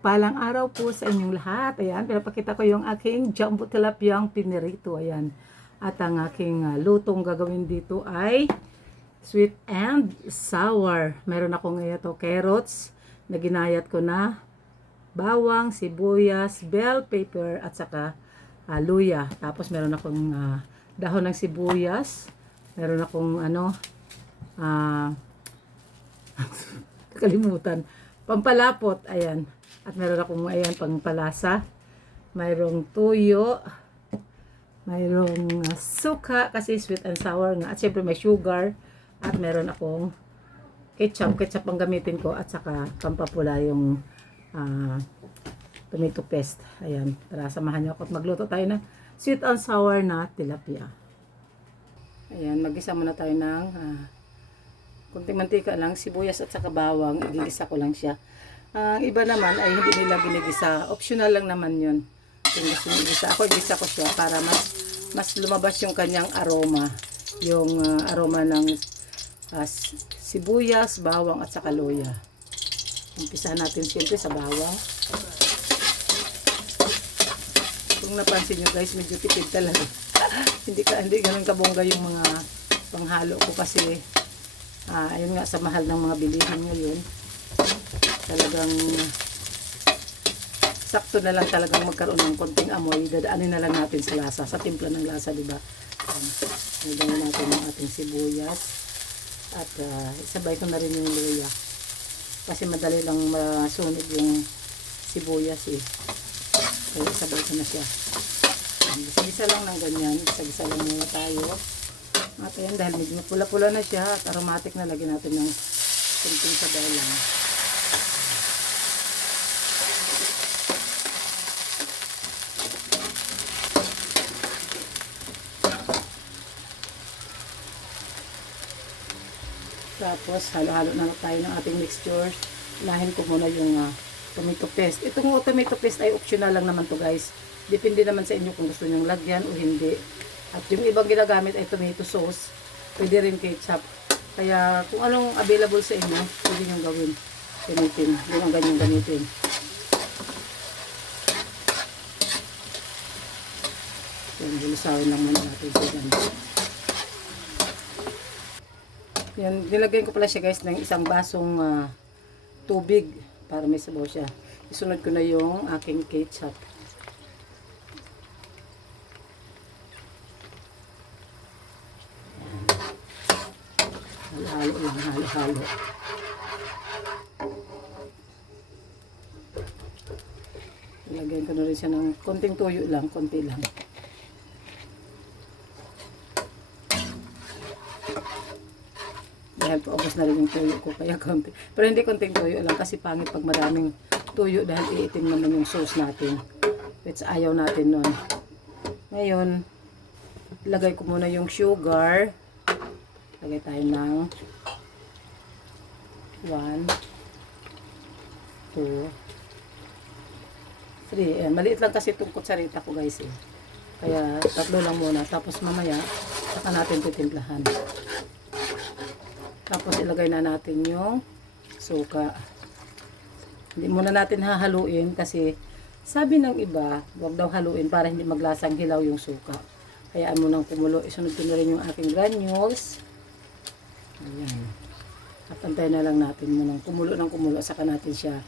Palang araw po sa inyong lahat. Ayan, pinapakita ko yung aking jumbo tilapiyang pinirito. Ayan. At ang aking lutong gagawin dito ay sweet and sour. Meron akong ito carrots na ginayat ko na, bawang, sibuyas, bell pepper at saka luya. Tapos meron akong dahon ng sibuyas. Meron akong kalimutan, pampalapot, ayan. At meron akong ayan pangpalasa. Mayroong tuyo, mayroong suka kasi sweet and sour nga. At syempre may sugar. At meron akong ketchup ang gamitin ko at saka pampapula yung tomato paste. Ayan, para samahan niyo ako at magluto tayo ng sweet and sour na tilapia. Ayan, mag-isa muna tayo ng kunting mantika lang, sibuyas at saka bawang. Igigisa ko lang siya. Ang iba naman ay hindi nila ginigisa. Optional lang naman yun. Kung gusto nyo igisa, ako igisa ko siya para mas lumabas yung kanyang aroma. Yung aroma ng sibuyas, bawang at saka luya. Umpisa natin siyempre sa bawang. Kung napansin nyo guys, medyo tipid talaga. hindi ganun kabongga yung mga panghalo ko kasi ayun nga, sa mahal ng mga bilihan ngayon, talagang sakto na lang talagang magkaroon ng konting amoy. Dadaanin na lang natin sa lasa, sa timpla ng lasa, diba? Nagawin natin yung ating sibuyas at isabay ko na rin yung luya kasi madali lang masunog yung sibuyas kaya isabay ko na siya. Gisa-gisa lang ng ganyan, gisa-gisa lang muna tayo. At ayan, dahil medyo pula-pula na siya at aromatic na, lagyan natin ng kunting sabay lang. Tapos halo-halo na tayo ng ating mixture. Lahin ko muna yung tomato paste. Itong tomato paste ay optional lang naman to guys. Depende naman sa inyo kung gusto nyong lagyan o hindi. At yung ibang ginagamit ay tomato sauce. Pwede rin ketchup. Kaya kung anong available sa inyo, pwede nyong gawin. Gamitin. Yung ang ganyang gamitin. Yan, bulusawin lang muna natin ito dyan. Yan, nilagyan ko pala siya guys ng isang basong tubig para may sabaw siya. Isunod ko na yung aking ketchup. Halo lang, halo. Ilagyan ko na rin siya ng konting tuyo lang, konti lang. Dahil paubos na rin yung tuyo ko, kaya konti. Pero hindi konting tuyo lang kasi pangit pag maraming tuyo dahil iitim naman yung sauce natin. Which ayaw natin nun. Ngayon, lagay ko muna yung sugar. Lagay tayo ng 1, 2, 3. Maliit lang kasi itong kutsarita ko guys Kaya 3 lang muna. Tapos mamaya, saka natin titimplahan. Tapos ilagay na natin yung suka. Hindi muna natin hahaluin kasi sabi ng iba, huwag daw haluin para hindi maglasang hilaw yung suka. Hayaan mo nang kumulo. Isunod ko na rin yung aking granules. Ayan. At antayin na lang natin munang kumulo ng kumulo. Saka natin siya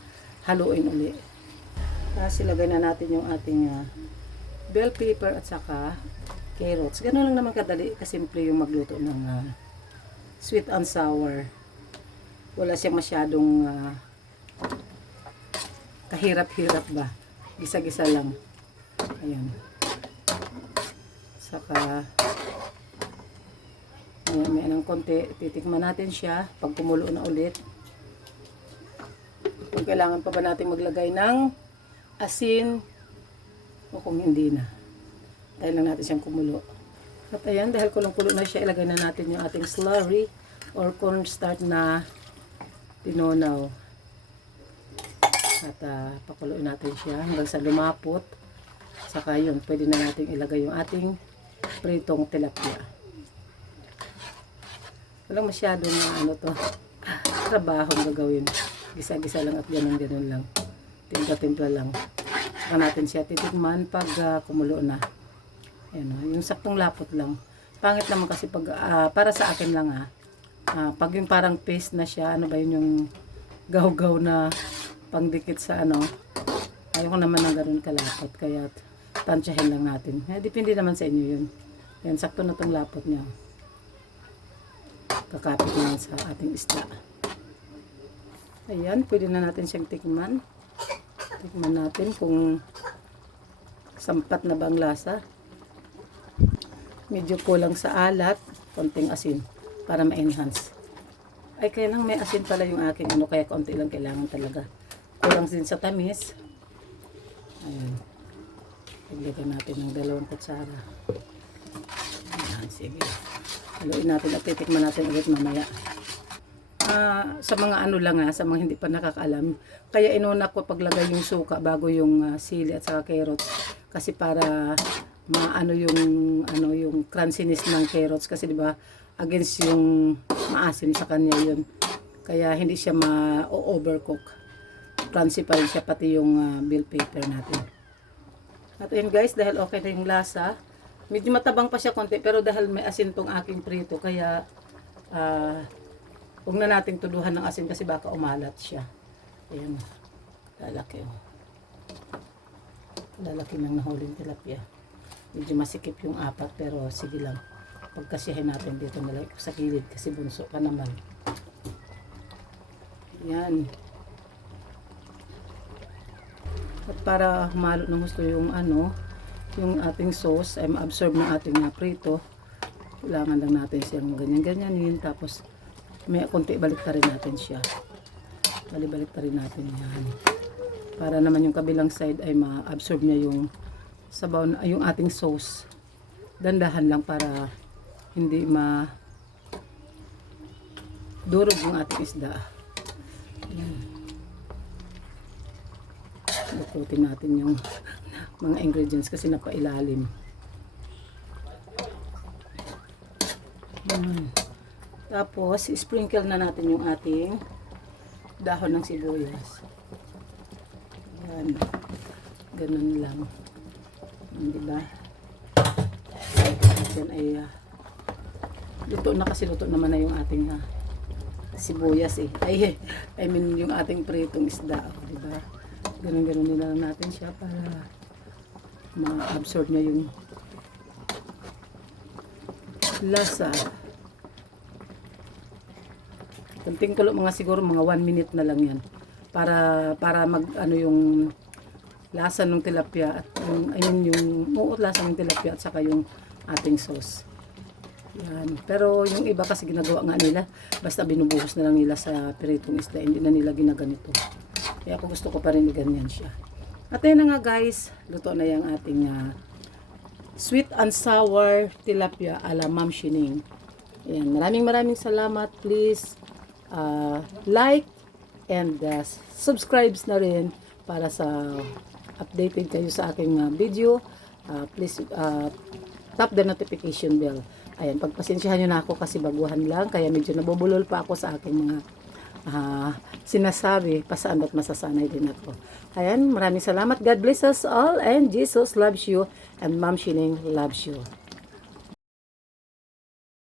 haluin uli. Tapos ilagay na natin yung ating bell pepper at saka carrots. Ganun lang naman kadali. Kasimple yung magluto ng sweet and sour. Wala siyang masyadong kahirap-hirap ba. Gisa-gisa lang. Ayan. Saka may ng konti, titikman natin siya pag kumulo na ulit. Kung kailangan pa ba natin maglagay ng asin o kung hindi na. Dahil lang natin siyang kumulo. At ayan, dahil kulong-kulo na siya, ilagay na natin yung ating slurry or cornstarch na tinonaw. At pakuluin natin siya hanggang sa lumapot. Saka yun, pwede na natin ilagay yung ating pritong tilapia. Walang masyadong trabaho gagawin. Gisa-gisa lang at ganun lang. Timpla-timpla lang. Saka natin siya titikman pag kumulo na. Ayan, yung saktong lapot lang. Pangit naman kasi pag, para sa akin lang pag yung parang paste na siya, ano ba yun yung gaw-gaw na pangdikit sa ano. Ayoko naman ng ganun kalapot. Kaya tansyahin lang natin. Depende naman sa inyo yun. Yan, sakto na tong lapot niya. Kakapit na sa ating isda. Ayan, pwede na natin siyang tikman. Tikman natin kung sampat na bang lasa. Medyo kulang sa alat, konting asin para ma-enhance. Ay, kaya lang may asin pala yung aking ano, kaya konti lang kailangan talaga. Kulang din sa tamis. Ayan. Paglagan natin ng 2 kutsara. Ayan, sige. Haluin natin at titikman natin ulit mamaya. Sa mga ano lang sa mga hindi pa nakakaalam, kaya inuna ko paglagay yung suka bago yung sili at saka carrots kasi para maano yung crunchiness ng carrots kasi 'di ba against yung maasim sa kanya yun. Kaya hindi siya ma-overcook. Crunchy pa rin siya pati yung bell pepper natin. At yun guys, dahil okay na yung lasa, medyo matabang pa siya konti pero dahil may asin tong aking prito kaya huwag na nating tuduhan ng asin kasi baka umalat siya. Ayan. Lalaki lalaki ng nahuling tilapia. Medyo masikip yung 4 pero sige lang. Pagkasiyahin natin dito nalagay ko sa gilid kasi bunso pa naman. Ayan. At para humalo ng gusto yung yung ating sauce ay ma-absorb ng ating prito. Kailangan lang natin siyang ganyan-ganyanin tapos may konti balik rin natin siya. Balik rin natin yan. Para naman yung kabilang side ay ma-absorb niya yung sabaw, yung ating sauce. Dandahan lang para hindi durog yung ating isda. Yan. Lututin natin yung mga ingredients kasi napailalim. Tapos, sprinkle na natin yung ating dahon ng sibuyas. Yan. Ganun lang. Diba? Yan ay luto na kasi luto naman na yung ating sibuyas I mean yung ating pritong isda. Diba? Ganun-ganun nila natin siya para ma-absorb niya yung lasa. Kunting kulo siguro mga 1 minute na lang yan. Para mag yung lasa ng tilapia at yung lasa ng tilapia at saka yung ating sauce. Yan. Pero yung iba kasi ginagawa nga nila, basta binubuhos na lang nila sa piritong isda, hindi na nila ginaganito. Kaya ako gusto ko pa rin ganyan siya. At ayun na nga guys, luto na yung ating sweet and sour tilapia ala Ma'am Shining. Ayan, maraming salamat. Please like and subscribe na rin para sa updated kayo sa aking video. Please tap the notification bell. Ayan, pagpasensyahan nyo na ako kasi baguhan lang kaya medyo nabubulol pa ako sa aking mga sinasabi, pasaan at masasanay din ako. Ayan, maraming salamat. God bless us all and Jesus loves you and Ma'am Shining loves you.